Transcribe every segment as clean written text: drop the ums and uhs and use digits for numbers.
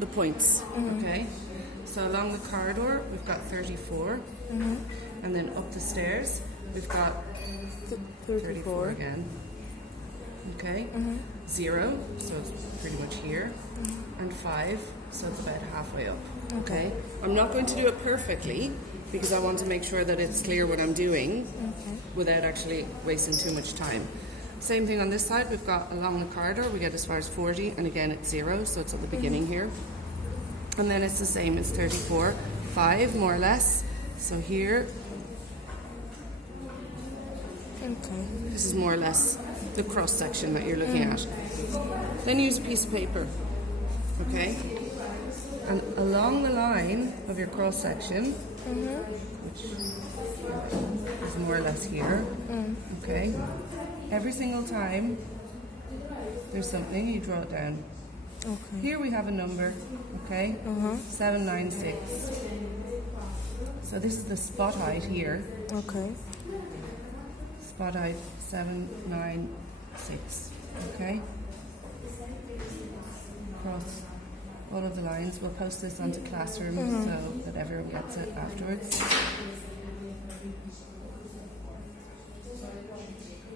the points, okay? So along the corridor, we've got 34. And then up the stairs, we've got 34 again. Okay? 0, so it's pretty much here. And 5, so it's about halfway up. Okay? I'm not going to do it perfectly because I want to make sure that it's clear what I'm doing without actually wasting too much time. Same thing on this side, we've got along the corridor, we get as far as 40, and again it's 0, so it's at the beginning here. And then it's the same, it's 34, 5 more or less. So here, this is more or less the cross section that you're looking at. Then use a piece of paper, okay? And along the line of your cross section, which is more or less here, okay? Every single time there's something, you draw it down. Okay. Here we have a number, okay? 796. So this is the spot height here. Okay. Spot height 796. Okay? Across all of the lines. We'll post this onto Classroom so that everyone gets it afterwards.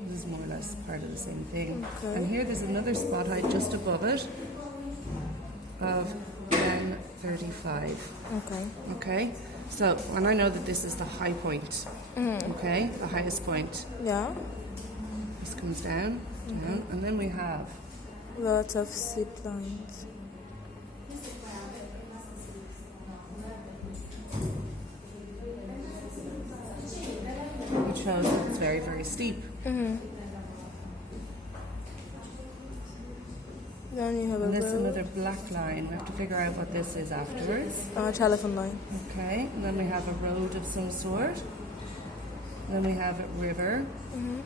This is more or less part of the same thing. Okay. And here there's another spot height just above it of 1035. Okay. Okay? So, and I know that this is the high point. Okay? The highest point. Yeah. This comes down, down, and then we have Lots of zip lines. which shows that it's very, very steep. Then you have And a this is road. another black line. We have to figure out what this is afterwards. Telephone line. Okay, and then we have a road of some sort. Then we have a river. And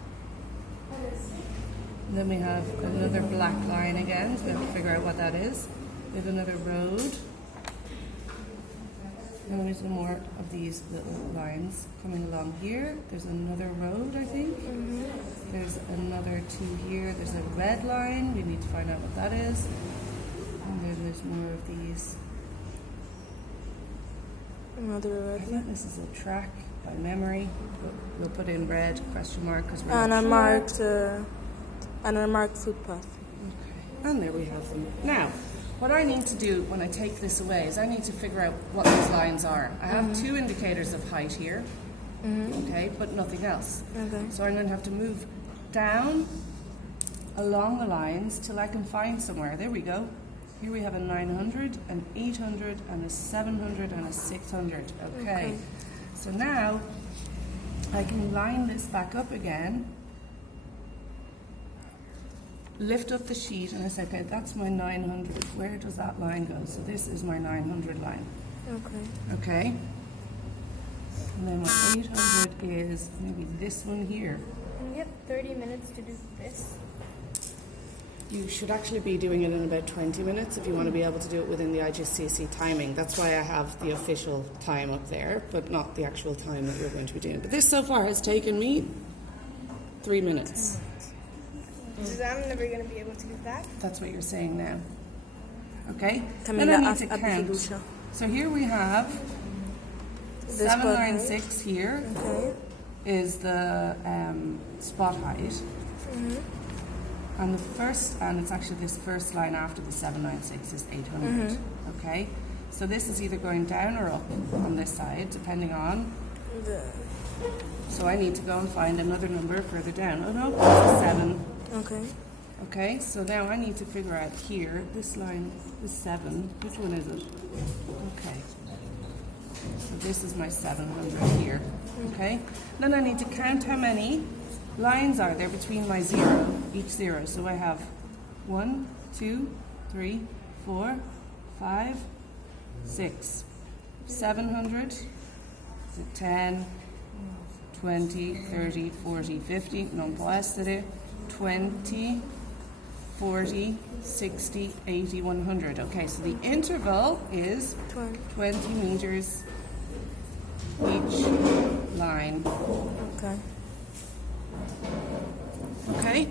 then we have another black line again, so we have to figure out what that is. We have another road. And then there's more of these little lines coming along here. There's another road, I think. There's another two here. There's a red line. We need to find out what that is. And then there's more of these. Another I red think line. this is a track by memory. We'll put in red question mark because we're And not a marked footpath. Okay. And there we have them. Now, what I need to do when I take this away is I need to figure out what these lines are. I have two indicators of height here, okay, but nothing else. Okay. So I'm going to have to move down along the lines till I can find somewhere. There we go. Here we have a 900, an 800, and a 700, and a 600. Okay. So now I can line this back up again, lift up the sheet, and I say, okay, that's my 900. Where does that line go? So this is my 900 line. Okay. Okay. And then my 800 is maybe this one here. And we have 30 minutes to do this. You should actually be doing it in about 20 minutes if you want to be able to do it within the IGCSE timing. That's why I have the official time up there, but not the actual time that we're going to be doing. But this so far has taken me 3 minutes. So I'm never going to be able to do that. That's what you're saying now. Okay? Camila, Then I need to Abdi count. Fiducia. So here we have This 796 here Okay. is the spot height. And the first, and it's actually this first line after the 796 is 800. Okay? So this is either going down or up on this side, depending on. So I need to go and find another number further down. Oh no, it's a 7. Okay. Okay, so now I need to figure out here, this line is 7. Which one is it? Okay. So this is my 700 here. Okay? Then I need to count how many lines are there between my each zero. So I have 1, 2, 3, 4, 5, 6, 700, 10, 20, 30, 40, 50, non può essere, 20, 40, 60, 80, 100. Okay, so the interval is 20 meters each line. Okay. Okay?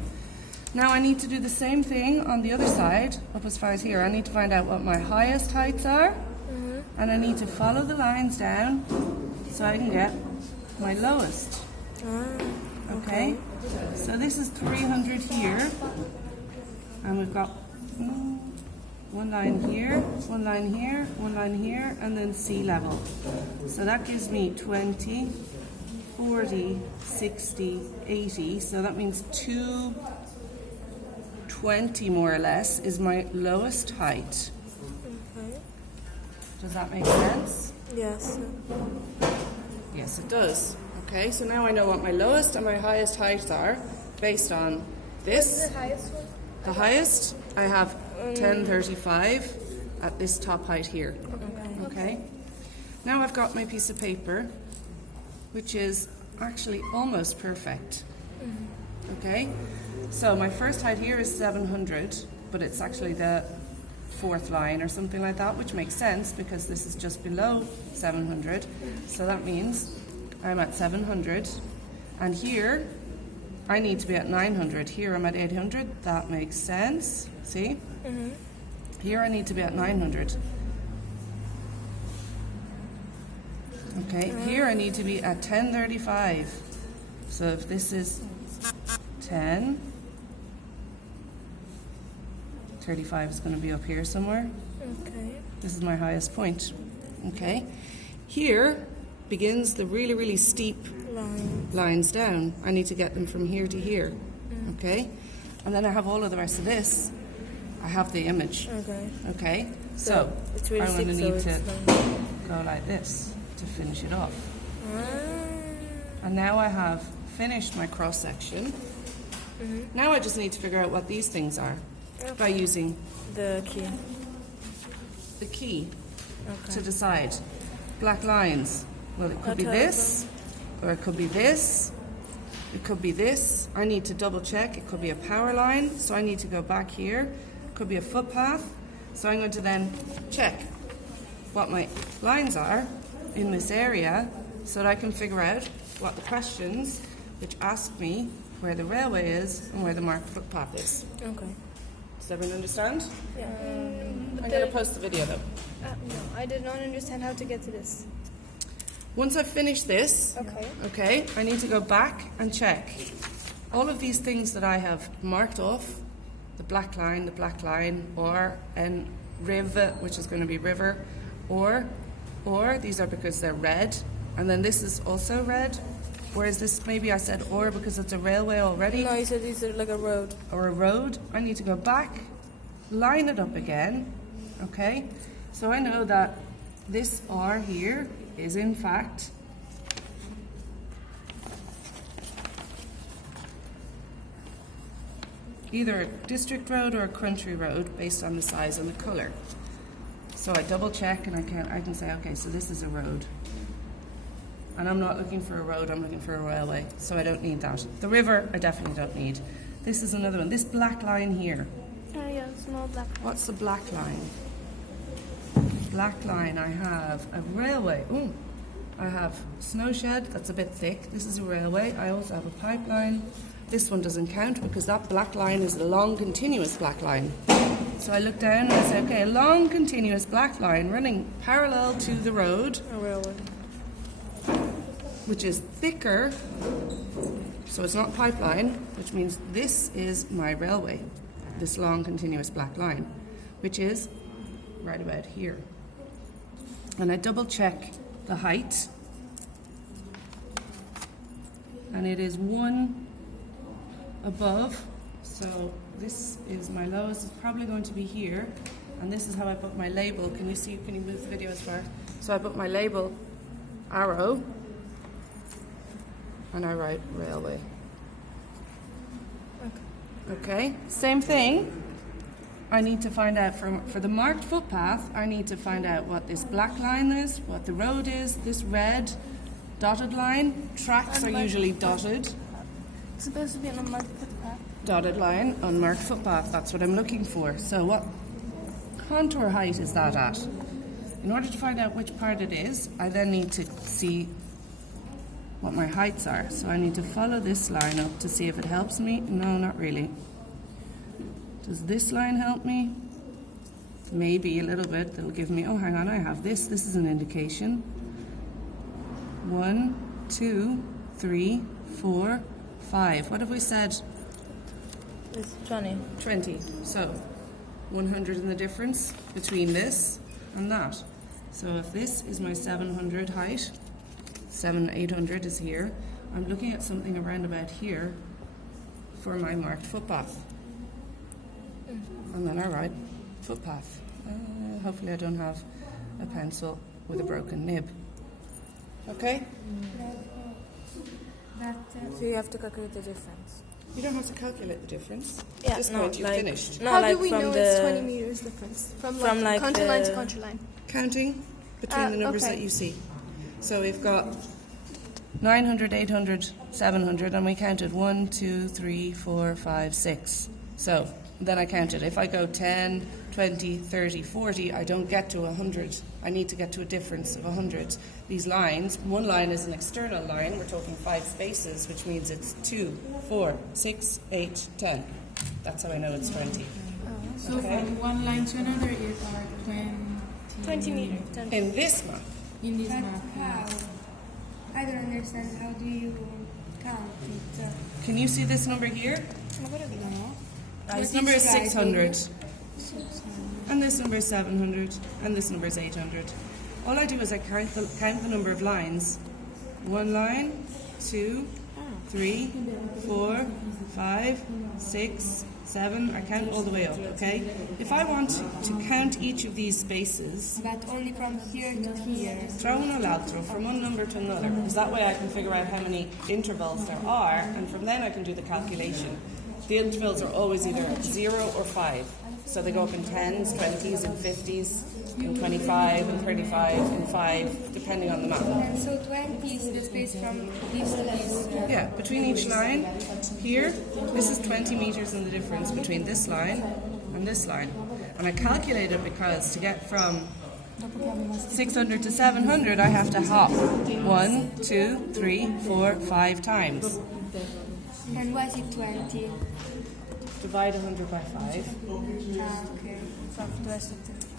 Now I need to do the same thing on the other side, up as far as here. I need to find out what my highest heights are, and I need to follow the lines down so I can get my lowest. Okay? So this is 300 here, and we've got one line here, one line here, one line here, and then sea level. So that gives me 20, 40, 60, 80. So that means 220 more or less is my lowest height. Okay. Does that make sense? Yes. Yes, it does. Okay, so now I know what my lowest and my highest heights are based on this. The highest one? The highest, I have 1035 at this top height here. Okay. Now I've got my piece of paper, which is actually almost perfect. Okay. So my first height here is 700, but it's actually the fourth line or something like that, which makes sense because this is just below 700. So that means I'm at 700, and here I need to be at 900. Here I'm at 800. That makes sense. See? Here I need to be at 900. Okay, here I need to be at 1035. So if this is 10, 35 is going to be up here somewhere. Okay. This is my highest point. Okay, here begins the really, really steep lines down. I need to get them from here to here. Okay, and then I have all of the rest of this. I have the image. Okay. Okay, so it's really I'm going to thick, need so to it's like- go like this to finish it off. Ah. And now I have finished my cross section. Now I just need to figure out what these things are by using The key. the key Okay. to decide. Black lines. Well, it could be this, or it could be this. It could be this. I need to double check. It could be a power line, so I need to go back here. It could be a footpath, so I'm going to then check what my lines are in this area so that I can figure out what the questions which ask me where the railway is and where the marked footpath is. Okay. Does everyone understand? Yeah. I'm going to post the video though. No, I did not understand how to get to this. Once I've finished this, Okay. I need to go back and check all of these things that I have marked off, the black line, or and riv, which is going to be river, or these are because they're red, and then this is also red, whereas this, maybe I said or because it's a railway already, No, you said these are like a road. or a road. I need to go back, line it up again, okay? So I know that this R here is in fact either a district road or a country road based on the size and the colour. So I double check and I can say, okay, so this is a road. And I'm not looking for a road, I'm looking for a railway. So I don't need that. The river, I definitely don't need. This is another one. This black line here. Oh yeah, small black. What's the black line? Black line, I have a railway. Ooh, I have snow shed, that's a bit thick. This is a railway. I also have a pipeline. This one doesn't count because that black line is a long continuous black line. So I look down and I say, okay, a long continuous black line running parallel to the road, A railway. which is thicker, so it's not pipeline, which means this is my railway, this long continuous black line, which is right about here. And I double check the height, and it is one above, so this is my lowest. It's probably going to be here, and this is how I put my label. Can you move the video as far? So I put my label arrow, and I write railway. Okay, same thing. I need to find out for the marked footpath, I need to find out what this black line is, what the road is, this red dotted line. Tracks are usually dotted. It's supposed to be on a marked footpath. Dotted line, unmarked footpath, that's what I'm looking for. So what contour height is that at? In order to find out which part it is, I then need to see what my heights are. So I need to follow this line up to see if it helps me. No, not really. Does this line help me? Maybe a little bit. That'll give me, oh, hang on, I have this. This is an indication. 1, 2, 3, 4, 5. What have we said? It's 20. 20. So 100 in the difference between this and that. So if this is my 700 height, 800 is here, I'm looking at something around about here for my marked footpath. And then I write footpath. Hopefully I don't have a pencil with a broken nib. Okay? So you have to calculate the difference. You don't have to calculate the difference. Yeah, At this point you've finished. No, How like do we from know the, it's 20 meters difference? From like contour line to the- contour line. Counting between the numbers okay. that you see. So we've got 900, 800, 700, and we counted 1, 2, 3, 4, 5, 6. So then I counted. If I go 10, 20, 30, 40, I don't get to 100. I need to get to a difference of 100. These lines, one line is an external line. We're talking 5 spaces, which means it's 2, 4, 6, 8, 10. That's how I know it's 20. So from one line to another is 20 meters. 20. In this map, in this But map. how? I don't understand. How do you count it? can you see this number here? No. This number is 600. And this number is 700. And this number is 800. All I do is I count the number of lines. 1 line, 2, 3, 4, 5, 6, 7. I count all the way up, okay? If I want to count each of these spaces, But only from here to here. throw un all'altro, from one number to another, because that way I can figure out how many intervals there are, and from then I can do the calculation. The intervals are always either 0 or 5. So they go up in 10s, 20s, and 50s, and 25, and 35, and 5, depending on the map. And so 20 is the space from this to this. Yeah, between each line, here, this is 20 meters in the difference between this line and this line. And I calculate it because to get from 600 to 700, I have to hop 1, 2, 3, 4, 5 times. And why is it 20? Divide 100 by 5. Ah, okay. From the rest of the